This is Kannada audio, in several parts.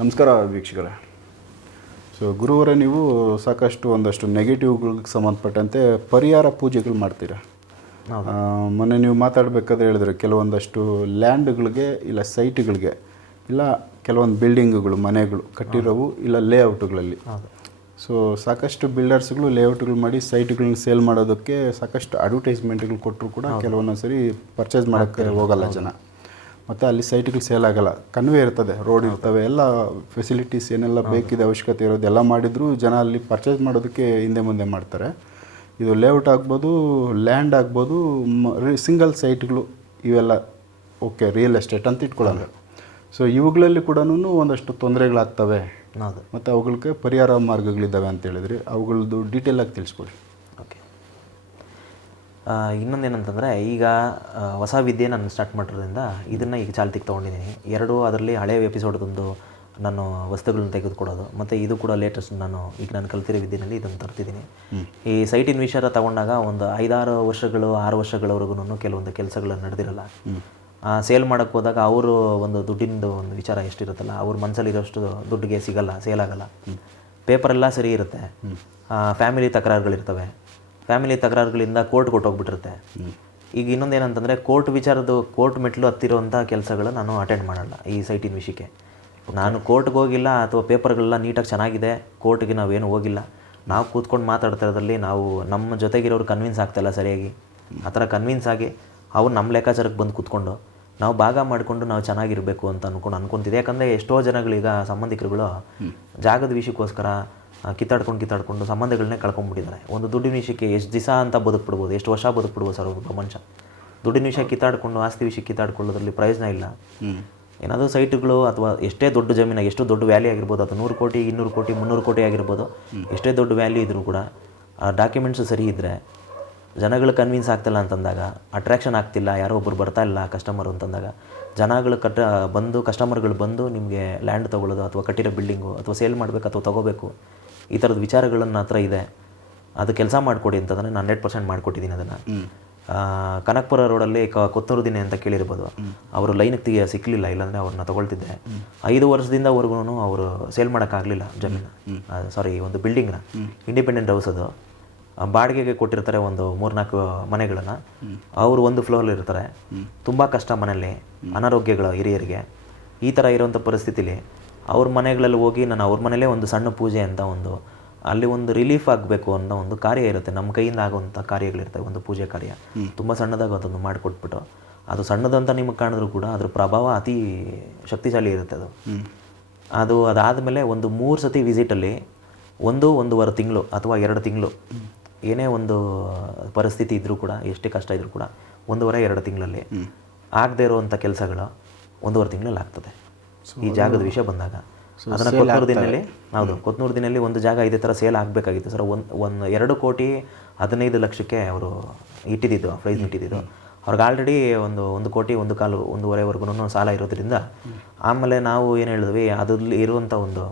ನಮಸ್ಕಾರ ವೀಕ್ಷಕರೇ. ಸೊ ಗುರುವರೇ ನೀವು ಸಾಕಷ್ಟು ಒಂದಷ್ಟು ನೆಗೆಟಿವ್ಗಳಿಗೆ ಸಂಬಂಧಪಟ್ಟಂತೆ ಪರಿಹಾರ ಪೂಜೆಗಳು ಮಾಡ್ತೀರಾ? ಮೊನ್ನೆ ನೀವು ಮಾತಾಡಬೇಕಾದ್ರೆ ಹೇಳಿದ್ರೆ ಕೆಲವೊಂದಷ್ಟು ಲ್ಯಾಂಡ್ಗಳಿಗೆ ಇಲ್ಲ ಸೈಟ್ಗಳಿಗೆ ಇಲ್ಲ ಕೆಲವೊಂದು ಬಿಲ್ಡಿಂಗ್ಗಳು ಮನೆಗಳು ಕಟ್ಟಿರೋವು ಇಲ್ಲ ಲೇಔಟ್ಗಳಲ್ಲಿ ಸೊ ಸಾಕಷ್ಟು ಬಿಲ್ಡರ್ಸ್ಗಳು ಲೇಔಟ್ಗಳು ಮಾಡಿ ಸೈಟ್ಗಳನ್ನ ಸೇಲ್ ಮಾಡೋದಕ್ಕೆ ಸಾಕಷ್ಟು ಅಡ್ವರ್ಟೈಸ್ಮೆಂಟ್ಗಳು ಕೊಟ್ಟರು ಕೂಡ ಕೆಲವೊಂದೊಂದು ಸರಿ ಪರ್ಚೇಸ್ ಮಾಡೋಕ್ಕೆ ಹೋಗಲ್ಲ ಜನ. ಮತ್ತು ಅಲ್ಲಿ ಸೈಟ್ಗಳು ಸೇಲ್ ಆಗಲ್ಲ. ಕನ್ವೇ ಇರ್ತದೆ ರೋಡ್ ಇರ್ತವೆ ಎಲ್ಲ ಫೆಸಿಲಿಟೀಸ್ ಏನೆಲ್ಲ ಬೇಕಿದೆ ಅವಶ್ಯಕತೆ ಇರೋದು ಎಲ್ಲ ಮಾಡಿದರೂ ಜನ ಅಲ್ಲಿ ಪರ್ಚೇಸ್ ಮಾಡೋದಕ್ಕೆ ಹಿಂದೆ ಮುಂದೆ ಮಾಡ್ತಾರೆ. ಇದು ಲೇಔಟ್ ಆಗ್ಬೋದು ಲ್ಯಾಂಡ್ ಆಗ್ಬೋದು ಸಿಂಗಲ್ ಸೈಟ್ಗಳು ಇವೆಲ್ಲ ಓಕೆ ರಿಯಲ್ ಎಸ್ಟೇಟ್ ಅಂತ ಇಟ್ಕೊಳ್ಳೋಣ ಸೊ ಇವುಗಳಲ್ಲಿ ಕೂಡ ಒಂದಷ್ಟು ತೊಂದರೆಗಳಾಗ್ತವೆ. ಮತ್ತು ಅವುಗಳಿಗೆ ಪರಿಹಾರ ಮಾರ್ಗಗಳಿದ್ದಾವೆ ಅಂತ ಹೇಳಿದ್ರಿ. ಅವುಗಳದ್ದು ಡೀಟೇಲ್ ಆಗಿ ತಿಳಿಸ್ಕೊಡಿ. ಇನ್ನೊಂದೇನಂತಂದರೆ ಈಗ ಆ, ಹೊಸ ವಿದ್ಯೆ ನಾನು ಸ್ಟಾರ್ಟ್ ಮಾಡಿರೋದ್ರಿಂದ ಇದನ್ನು ಈಗ ಚಾಲ್ತಿಗೆ ತೊಗೊಂಡಿದ್ದೀನಿ ಎರಡು ಅದರಲ್ಲಿ ಹಳೆಯ ಎಪಿಸೋಡ್ದೊಂದು ನಾನು ವಸ್ತುಗಳನ್ನ ತೆಗೆದುಕೊಡೋದು. ಮತ್ತು ಇದು ಕೂಡ ಲೇಟೆಸ್ಟ್ ನಾನು ಈಗ ನಾನು ಕಲ್ತಿರೋ ವಿದ್ಯೆನಲ್ಲಿ ಇದನ್ನು ತರ್ತಿದ್ದೀನಿ ಈ ಸೈಟಿನ ವಿಚಾರ ತಗೊಂಡಾಗ ಒಂದು ಐದಾರು ವರ್ಷಗಳು ಆರು ವರ್ಷಗಳವರೆಗೂ ಕೆಲವೊಂದು ಕೆಲಸಗಳು ನಡೆದಿರಲ್ಲ. ಸೇಲ್ ಮಾಡೋಕ್ಕೆ ಹೋದಾಗ ಅವರು ಒಂದು ದುಡ್ಡಿನದು ಒಂದು ವಿಚಾರ ಎಷ್ಟಿರುತ್ತಲ್ಲ ಅವ್ರ ಮನಸ್ಸಲ್ಲಿರೋಷ್ಟು ದುಡ್ಡಿಗೆ ಸಿಗಲ್ಲ ಸೇಲ್ ಆಗಲ್ಲ. ಪೇಪರೆಲ್ಲ ಸರಿ ಇರುತ್ತೆ. ಫ್ಯಾಮಿಲಿ ತಕರಾರುಗಳಿರ್ತವೆ. ಫ್ಯಾಮಿಲಿ ತಕರಾರುಗಳಿಂದ ಕೋರ್ಟ್ ಕೊಟ್ಟೋಗ್ಬಿಟ್ಟಿರುತ್ತೆ. ಈಗ ಇನ್ನೊಂದು ಏನಂತಂದರೆ, ಕೋರ್ಟ್ ವಿಚಾರದ್ದು, ಕೋರ್ಟ್ ಮೆಟ್ಲು ಹತ್ತಿರುವಂಥ ಕೆಲಸಗಳು ನಾನು ಅಟೆಂಡ್ ಮಾಡಲ್ಲ ಈ ಸೈಟಿನ ವಿಷಯಕ್ಕೆ. ನಾನು ಕೋರ್ಟ್ಗೆ ಹೋಗಿಲ್ಲ ಅಥವಾ ಪೇಪರ್ಗಳೆಲ್ಲ ನೀಟಾಗಿ ಚೆನ್ನಾಗಿದೆ, ಕೋರ್ಟ್ಗೆ ನಾವೇನು ಹೋಗಿಲ್ಲ. ನಾವು ಕೂತ್ಕೊಂಡು ಮಾತಾಡ್ತಿರೋದ್ರಲ್ಲಿ ನಾವು ನಮ್ಮ ಜೊತೆಗಿರೋರು ಕನ್ವಿನ್ಸ್ ಆಗ್ತಾಯಿಲ್ಲ ಸರಿಯಾಗಿ. ಆ ಥರ ಕನ್ವಿನ್ಸ್ ಆಗಿ ಅವ್ರು ನಮ್ಮ ಲೆಕ್ಕಾಚಾರಕ್ಕೆ ಬಂದು ಕೂತ್ಕೊಂಡು ನಾವು ಭಾಗ ಮಾಡಿಕೊಂಡು ನಾವು ಚೆನ್ನಾಗಿರಬೇಕು ಅಂತ ಅನ್ಕೊಂಡು ಅನ್ಕೊಂತಿದ್ದೆ. ಯಾಕಂದರೆ ಎಷ್ಟೋ ಜನಗಳೀಗ ಸಂಬಂಧಿಕರುಗಳು ಜಾಗದ ವಿಷಯಕ್ಕೋಸ್ಕರ ಕಿತ್ತಾಡ್ಕೊಂಡು ಕಿತ್ತಾಡ್ಕೊಂಡು ಸಂಬಂಧಗಳನ್ನೇ ಕಳ್ಕೊಂಡ್ಬಿಟ್ಟಿದ್ದಾರೆ. ಒಂದು ದುಡ್ಡಿನ ವಿಷಯಕ್ಕೆ ಎಷ್ಟು ದಿವಸ ಅಂತ ಬದುಕ್ಬಿಡ್ಬೋದು ಎಷ್ಟು ವರ್ಷ ಬದುಕ್ಬಿಡ್ಬೋದು ಸರ್ ಒಬ್ಬ ಮನುಷ್ಯ. ದುಡ್ಡಿನ ವಿಷಯ ಕಿತ್ತಾಡ್ಕೊಂಡು ಆಸ್ತಿ ವಿಷಯ ಕಿತ್ತಾಡ್ಕೊಳ್ಳೋದ್ರಲ್ಲಿ ಪ್ರಯೋಜನ ಇಲ್ಲ. ಏನಾದರೂ ಸೈಟ್ಗಳು ಅಥವಾ ಎಷ್ಟೇ ದೊಡ್ಡ ಜಮೀನು ಎಷ್ಟು ದೊಡ್ಡ ವ್ಯಾಲ್ಯೂ ಆಗಿರ್ಬೋದು ಅದು ನೂರು ಕೋಟಿ ಇನ್ನೂರು ಕೋಟಿ ಮುನ್ನೂರು ಕೋಟಿ ಆಗಿರ್ಬೋದು ಎಷ್ಟೇ ದೊಡ್ಡ ವ್ಯಾಲ್ಯೂ ಇದ್ದರೂ ಕೂಡ ಡಾಕ್ಯುಮೆಂಟ್ಸ್ ಸರಿ ಇದ್ದರೆ ಜನಗಳು ಕನ್ವಿನ್ಸ್ ಆಗ್ತಿಲ್ಲ ಅಂತಂದಾಗ ಅಟ್ರಾಕ್ಷನ್ ಆಗ್ತಿಲ್ಲ ಯಾರೋ ಒಬ್ಬರು ಬರ್ತಾ ಇಲ್ಲ ಕಸ್ಟಮರು ಅಂತಂದಾಗ ಜನಗಳು ಕಟ್ಟ ಬಂದು ಕಸ್ಟಮರ್ಗಳು ಬಂದು ನಿಮಗೆ ಲ್ಯಾಂಡ್ ತೊಗೊಳ್ಳೋದು ಅಥವಾ ಕಟ್ಟಿರೋ ಬಿಲ್ಡಿಂಗು ಅಥವಾ ಸೇಲ್ ಮಾಡಬೇಕು ಅಥವಾ ತೊಗೋಬೇಕು ಈ ಥರದ ವಿಚಾರಗಳನ್ನ ಹತ್ರ ಇದೆ. ಅದು ಕೆಲಸ ಮಾಡಿಕೊಡಿ ಅಂತಂದರೆ ನಾನು ಹಂಡ್ರೆಡ್ ಪರ್ಸೆಂಟ್ ಮಾಡಿಕೊಟ್ಟಿದ್ದೀನಿ ಅದನ್ನು. ಕನಕಪುರ ರೋಡಲ್ಲಿ ಕ ಕೊತ್ತೂರು ದಿನ ಅಂತ ಕೇಳಿರ್ಬೋದು. ಅವರು ಲೈನಿಗೆ ತೆಗಿಯ ಸಿಕ್ಕಲಿಲ್ಲ ಇಲ್ಲಾಂದರೆ ಅವ್ರನ್ನ ತೊಗೊಳ್ತಿದ್ದೆ. ಐದು ವರ್ಷದಿಂದವರೆಗೂ ಅವರು ಸೇಲ್ ಮಾಡೋಕ್ಕಾಗಲಿಲ್ಲ ಜಮೀನು. ಸಾರಿ ಒಂದು ಬಿಲ್ಡಿಂಗ್ನ ಇಂಡಿಪೆಂಡೆಂಟ್ ಹೌಸ್ ಅದು. ಬಾಡಿಗೆಗೆ ಕೊಟ್ಟಿರ್ತಾರೆ ಒಂದು ಮೂರ್ನಾಲ್ಕು ಮನೆಗಳನ್ನು. ಅವರು ಒಂದು ಫ್ಲೋರಲ್ಲಿ ಇರ್ತಾರೆ. ತುಂಬ ಕಷ್ಟ ಮನೆಯಲ್ಲಿ ಅನಾರೋಗ್ಯಗಳು ಹಿರಿಯರಿಗೆ. ಈ ಥರ ಇರುವಂಥ ಪರಿಸ್ಥಿತಿಲಿ ಅವ್ರ ಮನೆಗಳಲ್ಲಿ ಹೋಗಿ ನಾನು ಅವ್ರ ಮನೇಲೇ ಒಂದು ಸಣ್ಣ ಪೂಜೆ ಅಂತ ಒಂದು ಅಲ್ಲಿ ಒಂದು ರಿಲೀಫ್ ಆಗಬೇಕು ಅನ್ನೋ ಒಂದು ಕಾರ್ಯ ಇರುತ್ತೆ. ನಮ್ಮ ಕೈಯಿಂದ ಆಗುವಂಥ ಕಾರ್ಯಗಳಿರ್ತವೆ ಒಂದು ಪೂಜೆ ಕಾರ್ಯ. ತುಂಬ ಸಣ್ಣದಾಗಿ ಅದನ್ನು ಮಾಡಿಕೊಟ್ಬಿಟ್ಟು. ಅದು ಸಣ್ಣದಂತ ನಿಮಗೆ ಕಾಣಿದ್ರು ಕೂಡ ಅದ್ರ ಪ್ರಭಾವ ಅತಿ ಶಕ್ತಿಶಾಲಿ ಇರುತ್ತೆ ಅದು. ಅದು ಅದಾದಮೇಲೆ ಒಂದು ಮೂರು ಸತಿ ವಿಸಿಟಲ್ಲಿ ಒಂದು ಒಂದೂವರೆ ತಿಂಗಳು ಅಥವಾ ಎರಡು ತಿಂಗಳು ಏನೇ ಒಂದು ಪರಿಸ್ಥಿತಿ ಇದ್ದರೂ ಕೂಡ ಎಷ್ಟೇ ಕಷ್ಟ ಇದ್ದರೂ ಕೂಡ ಒಂದೂವರೆ ಎರಡು ತಿಂಗಳಲ್ಲಿ ಆಗದೆ ಇರುವಂಥ ಕೆಲಸಗಳು ಒಂದೂವರೆ ತಿಂಗಳಲ್ಲಿ ಆಗ್ತದೆ. ಈ ಜಾಗದ ವಿಷಯ ಬಂದಾಗ. ಅದನ್ನು ಕೊತ್ನೂರು ದಿನಲ್ಲಿ ಹೌದು ಕೊತ್ನೂರು ದಿನಲ್ಲಿ ಒಂದು ಜಾಗ ಇದೇ ಥರ ಸೇಲ್ ಆಗಬೇಕಾಗಿತ್ತು. ಸರ್ ಒಂದು ಒಂದು ಎರಡು ಕೋಟಿ ಹದಿನೈದು ಲಕ್ಷಕ್ಕೆ ಅವರು ಇಟ್ಟಿದ್ದು ಪ್ರೈಸ್ ಇಟ್ಟಿದ್ದು ಅವ್ರಿಗೆ ಆಲ್ರೆಡಿ ಒಂದು ಒಂದು ಕೋಟಿ ಒಂದು ಕಾಲು ಒಂದೂವರೆವರೆಗೂ ಸಾಲ ಇರೋದ್ರಿಂದ ಆಮೇಲೆ ನಾವು ಏನು ಹೇಳಿದ್ವಿ ಅದ್ರಲ್ಲಿ ಇರುವಂಥ ಒಂದು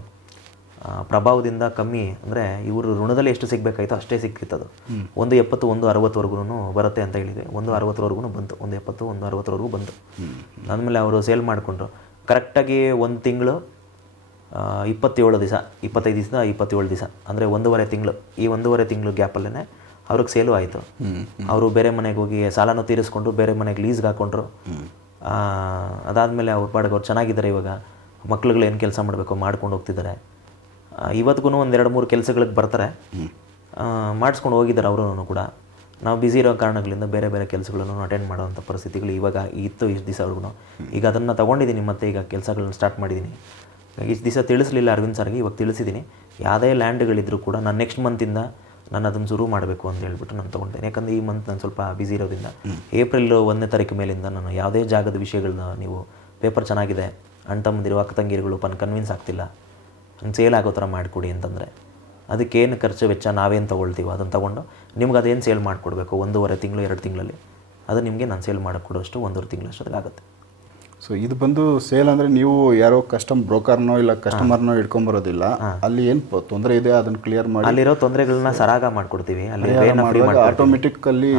ಪ್ರಭಾವದಿಂದ ಕಮ್ಮಿ ಅಂದರೆ ಇವರು ಋಣದಲ್ಲಿ ಎಷ್ಟು ಸಿಗಬೇಕಾಯ್ತೋ ಅಷ್ಟೇ ಸಿಕ್ಕಿತ್ತದು. ಒಂದು ಎಪ್ಪತ್ತು ಒಂದು ಅರವತ್ತುವರೆಗೂ ಬರುತ್ತೆ ಅಂತ ಹೇಳಿದ್ವಿ ಒಂದು ಅರವತ್ತರವರೆಗೂ ಬಂತು. ಒಂದು ಎಪ್ಪತ್ತು ಒಂದು ಅರವತ್ತರವರೆಗೂ ಬಂತು. ಆದಮೇಲೆ ಅವರು ಸೇಲ್ ಮಾಡಿಕೊಂಡ್ರು. ಕರೆಕ್ಟಾಗಿ ಒಂದು ತಿಂಗಳು ಇಪ್ಪತ್ತೇಳು ದಿವಸ ಇಪ್ಪತ್ತೈದು ದಿವಸ ಇಪ್ಪತ್ತೇಳು ದಿವಸ ಅಂದರೆ ಒಂದೂವರೆ ತಿಂಗಳು. ಈ ಒಂದೂವರೆ ತಿಂಗಳು ಗ್ಯಾಪಲ್ಲೇ ಅವ್ರಿಗೆ ಸೇಲು ಆಯಿತು. ಅವರು ಬೇರೆ ಮನೆಗೆ ಹೋಗಿ ಸಾಲನೂ ತೀರಿಸ್ಕೊಂಡು ಬೇರೆ ಮನೆಗೆ ಲೀಸ್ಗೆ ಹಾಕ್ಕೊಂಡ್ರು ಅದಾದಮೇಲೆ ಅವ್ರ ಪಾಡಿಗೆ ಅವ್ರು ಚೆನ್ನಾಗಿದ್ದಾರೆ ಇವಾಗ. ಮಕ್ಳುಗಳು ಏನು ಕೆಲಸ ಮಾಡಬೇಕು ಮಾಡ್ಕೊಂಡು ಹೋಗ್ತಿದ್ದಾರೆ. ಇವತ್ತಿಗೂ ಒಂದು ಎರಡು ಮೂರು ಕೆಲಸಗಳಿಗೆ ಬರ್ತಾರೆ. ಮಾಡಿಸ್ಕೊಂಡು ಹೋಗಿದ್ದಾರೆ ಅವರು ಕೂಡ. ನಾವು ಬ್ಯುಸಿ ಇರೋ ಕಾರಣಗಳಿಂದ ಬೇರೆ ಬೇರೆ ಕೆಲಸಗಳನ್ನು ಅಟೆಂಡ್ ಮಾಡೋವಂಥ ಪರಿಸ್ಥಿತಿಗಳು ಇವಾಗ ಇತ್ತು ಇಷ್ಟು ದಿವಸ ಅವ್ರಿಗೂ ಈಗ ಅದನ್ನು ತೊಗೊಂಡಿದ್ದೀನಿ ಮತ್ತೆ ಈಗ ಕೆಲಸಗಳನ್ನ ಸ್ಟಾರ್ಟ್ ಮಾಡಿದ್ದೀನಿ. ಇಷ್ಟು ದಿವಸ ತಿಳಿಸಲಿಲ್ಲ ಅರವಿಂದ್ ಸರ್ಗೆ ಇವಾಗ ತಿಳಿಸಿದ್ದೀನಿ. ಯಾವುದೇ ಲ್ಯಾಂಡ್ಗಳಿದ್ರೂ ಕೂಡ ನಾನು ನೆಕ್ಸ್ಟ್ ಮಂತಿಂದ ನಾನು ಅದನ್ನು ಶುರು ಮಾಡಬೇಕು ಅಂತ ಹೇಳ್ಬಿಟ್ಟು ನಾನು ತೊಗೊಂಡಿದ್ದೀನಿ ಯಾಕಂದರೆ ಈ ಮಂತ್ ನಾನು ಸ್ವಲ್ಪ ಬ್ಯುಸಿ ಇರೋದ್ರಿಂದ. ಏಪ್ರಿಲ್ ಒಂದನೇ ತಾರೀಕು ಮೇಲಿಂದ ನಾನು ಯಾವುದೇ ಜಾಗದ ವಿಷಯಗಳನ್ನ ನೀವು ಪೇಪರ್ ಚೆನ್ನಾಗಿದೆ, ಅಣ್ಣ ತಮ್ಮಂದಿರು, ಅಕ್ಕ ತಂಗಿರುಗಳು ಪನ್ ಕನ್ವಿನ್ಸ್ ಆಗ್ತಿಲ್ಲ. ಸೇಲ್ ಆಗೋ ಥರ ಮಾಡಿಕೊಡಿ ಅಂತಂದರೆ. ಅದಕ್ಕೇನು ಖರ್ಚು ವೆಚ್ಚ ನಾವೇನು ತೊಗೊಳ್ತೀವೋ ಅದನ್ನು ತೊಗೊಂಡು ನಿಮ್ಗೆ ಅದೇನು ಸೇಲ್ ಮಾಡಿಕೊಡ್ಬೇಕು? ಒಂದೂವರೆ ತಿಂಗಳು, ಎರಡು ತಿಂಗಳಲ್ಲಿ. ಅದು ನಿಮಗೆ ನಾನು ಸೇಲ್ ಮಾಡಿಕೊಡೋಷ್ಟು ಒಂದೂವರೆ ತಿಂಗಳಷ್ಟೊತ್ತಿಗೆ ಆಗುತ್ತೆ. ಸೊ ಇದು ಬಂದು ಸೇಲ್ ಅಂದರೆ ನೀವು ಯಾರೋ ಕಸ್ಟಮ್ ಬ್ರೋಕರ್ನೋ ಇಲ್ಲ ಕಸ್ಟಮರ್ನೋ ಇಟ್ಕೊಂಬರೋದಿಲ್ಲ ಅಲ್ಲಿ ಏನು ತೊಂದರೆ ಇದೆ ಅದನ್ನು ಕ್ಲಿಯರ್ ಮಾಡಿ? ಅಲ್ಲಿರೋ ತೊಂದರೆಗಳನ್ನ ಸರಾಗ ಮಾಡ್ಕೊಡ್ತೀವಿ. ಅಲ್ಲಿ ಆಟೋಮೆಟಿಕ್ ಅಲ್ಲಿ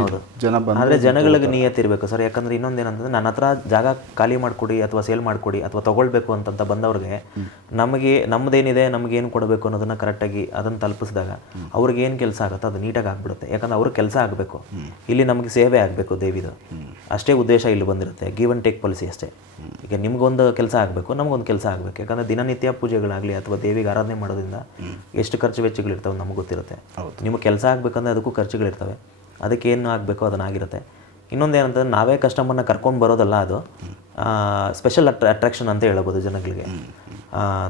ಜನ ಬಂದು ಅಂದರೆ ಜನಗಳಿಗೆ ನಿಯತ್ ಇರಬೇಕು ಸರ್. ಯಾಕಂದ್ರೆ ಇನ್ನೊಂದೇನಂತಂದ್ರೆ ನನ್ನ ಹತ್ರ ಜಾಗ ಖಾಲಿ ಮಾಡಿಕೊಡಿ ಅಥವಾ ಸೇಲ್ ಮಾಡಿಕೊಡಿ ಅಥವಾ ತಗೊಳ್ಬೇಕು ಅಂತಂತ ಬಂದವ್ರಿಗೆ ನಮಗೆ ನಮ್ದೇನಿದೆ ನಮ್ಗೆ ಏನು ಕೊಡಬೇಕು ಅನ್ನೋದನ್ನ ಕರೆಕ್ಟಾಗಿ ಅದನ್ನು ತಲುಪಿಸಿದಾಗ ಅವ್ರಿಗೆ ಏನು ಕೆಲಸ ಆಗುತ್ತೆ ಅದು ನೀಟಾಗಿ ಆಗ್ಬಿಡುತ್ತೆ. ಯಾಕಂದ್ರೆ ಅವ್ರಿಗೆ ಕೆಲಸ ಆಗಬೇಕು. ಇಲ್ಲಿ ನಮಗೆ ಸೇವೆ ಆಗಬೇಕು ದೇವಿದು. ಅಷ್ಟೇ ಉದ್ದೇಶ ಇಲ್ಲಿ ಬಂದಿರುತ್ತೆ. ಗಿವ್ ಅಂಡ್ ಟೇಕ್ ಪಾಲಿಸಿ ಅಷ್ಟೇ. ಈಗ ನಿಮ್ಗೊಂದು ಕೆಲಸ ಆಗಬೇಕು ನಮಗೊಂದು ಕೆಲಸ ಆಗಬೇಕು. ಯಾಕಂದರೆ ದಿನನಿತ್ಯ ಪೂಜೆಗಳಾಗಲಿ ಅಥವಾ ದೇವಿಗೆ ಆರಾಧನೆ ಮಾಡೋದ್ರಿಂದ ಎಷ್ಟು ಖರ್ಚು ವೆಚ್ಚಗಳಿರ್ತವೆ ನಮಗೆ ಗೊತ್ತಿರುತ್ತೆ. ನಿಮಗೆ ಕೆಲಸ ಆಗಬೇಕಂದ್ರೆ ಅದಕ್ಕೂ ಖರ್ಚುಗಳಿರ್ತವೆ ಅದಕ್ಕೆ ಏನು ಆಗಬೇಕೋ ಅದನ್ನಾಗಿರುತ್ತೆ ಇನ್ನೊಂದು ಏನಂತಂದ್ರೆ ನಾವೇ ಕಸ್ಟಮರ್ನ ಕರ್ಕೊಂಡು ಬರೋದಲ್ಲ ಅದು. ಸ್ಪೆಷಲ್ ಅಟ್ರ ಅಟ್ರಾಕ್ಷನ್ ಅಂತ ಹೇಳ್ಬೋದು ಜನಗಳಿಗೆ.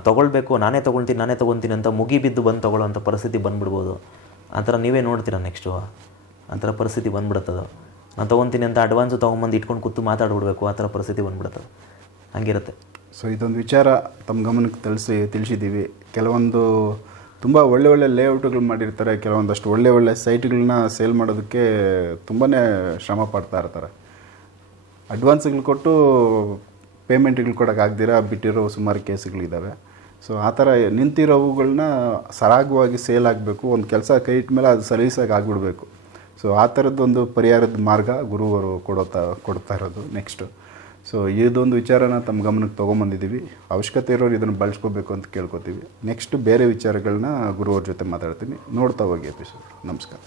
ತೊಗೊಳ್ಬೇಕು ನಾನೇ ತೊಗೊಳ್ತೀನಿ ನಾನೇ ತೊಗೊತೀನಿ ಅಂತ ಮುಗಿ ಬಿದ್ದು ಬಂದು ತೊಗೊಳ್ಳೋಂಥ ಪರಿಸ್ಥಿತಿ ಬಂದ್ಬಿಡ್ಬೋದು. ಆ ಥರ ನೀವೇ ನೋಡ್ತೀರಾ ನೆಕ್ಸ್ಟು ಆ ಥರ ಪರಿಸ್ಥಿತಿ ಬಂದ್ಬಿಡುತ್ತದು. ನಾನು ತೊಗೊತೀನಿ ಅಂತ ಅಡ್ವಾನ್ಸ್ ತೊಗೊಂಬಂದು ಇಟ್ಕೊಂಡು ಕೂತು ಮಾತಾಡ್ಬಿಡ್ಬೇಕು, ಆ ಥರ ಪರಿಸ್ಥಿತಿ ಬಂದ್ಬಿಡುತ್ತೆ ಹಂಗಿರುತ್ತೆ. ಸೊ ಇದೊಂದು ವಿಚಾರ ತಮ್ಮ ಗಮನಕ್ಕೆ ತಿಳಿಸಿ ತಿಳಿಸಿದ್ದೀವಿ. ಕೆಲವೊಂದು ತುಂಬ ಒಳ್ಳೆ ಒಳ್ಳೆ ಲೇಔಟ್ಗಳು ಮಾಡಿರ್ತಾರೆ, ಕೆಲವೊಂದಷ್ಟು ಒಳ್ಳೆ ಒಳ್ಳೆ ಸೈಟ್ಗಳನ್ನ ಸೇಲ್ ಮಾಡೋದಕ್ಕೆ ತುಂಬಾ ಶ್ರಮ ಪಡ್ತಾ ಇರ್ತಾರೆ. ಅಡ್ವಾನ್ಸ್ಗಳು ಕೊಟ್ಟು ಪೇಮೆಂಟ್ಗಳು ಕೊಡೋಕ್ಕಾಗ್ದಿರ ಬಿಟ್ಟಿರೋ ಸುಮಾರು ಕೇಸ್ಗಳಿದ್ದಾವೆ ಸೊ ಆ ಥರ ನಿಂತಿರೋವುಗಳನ್ನ ಸರಾಗವಾಗಿ ಸೇಲ್ ಆಗಬೇಕು, ಒಂದು ಕೆಲಸ ಕೈ ಇಟ್ಟ ಮೇಲೆ ಅದು ಸರ್ವೀಸಾಗಿ ಆಗಿಬಿಡ್ಬೇಕು. ಸೊ ಆ ಥರದ್ದೊಂದು ಪರಿಹಾರದ ಮಾರ್ಗ ಗುರುವರು ಕೊಡುತ್ತಾ ಕೊಡ್ತಾ ಇರೋದು ನೆಕ್ಸ್ಟು ಸೊ ಇದೊಂದು ವಿಚಾರನ ತಮ್ಮ ಗಮನಕ್ಕೆ ತೊಗೊಂಬಂದಿದ್ದೀವಿ. ಅವಶ್ಯಕತೆ ಇರೋರು ಇದನ್ನು ಬಳಸ್ಕೋಬೇಕು ಅಂತ ಕೇಳ್ಕೊತೀವಿ. ನೆಕ್ಸ್ಟ್ ಬೇರೆ ವಿಚಾರಗಳನ್ನ ಗುರುವರ ಜೊತೆ ಮಾತಾಡ್ತೀನಿ. ನೋಡ್ತಾ ಹೋಗಿ ಎಪಿಸೋಡ್ ನಮಸ್ಕಾರ.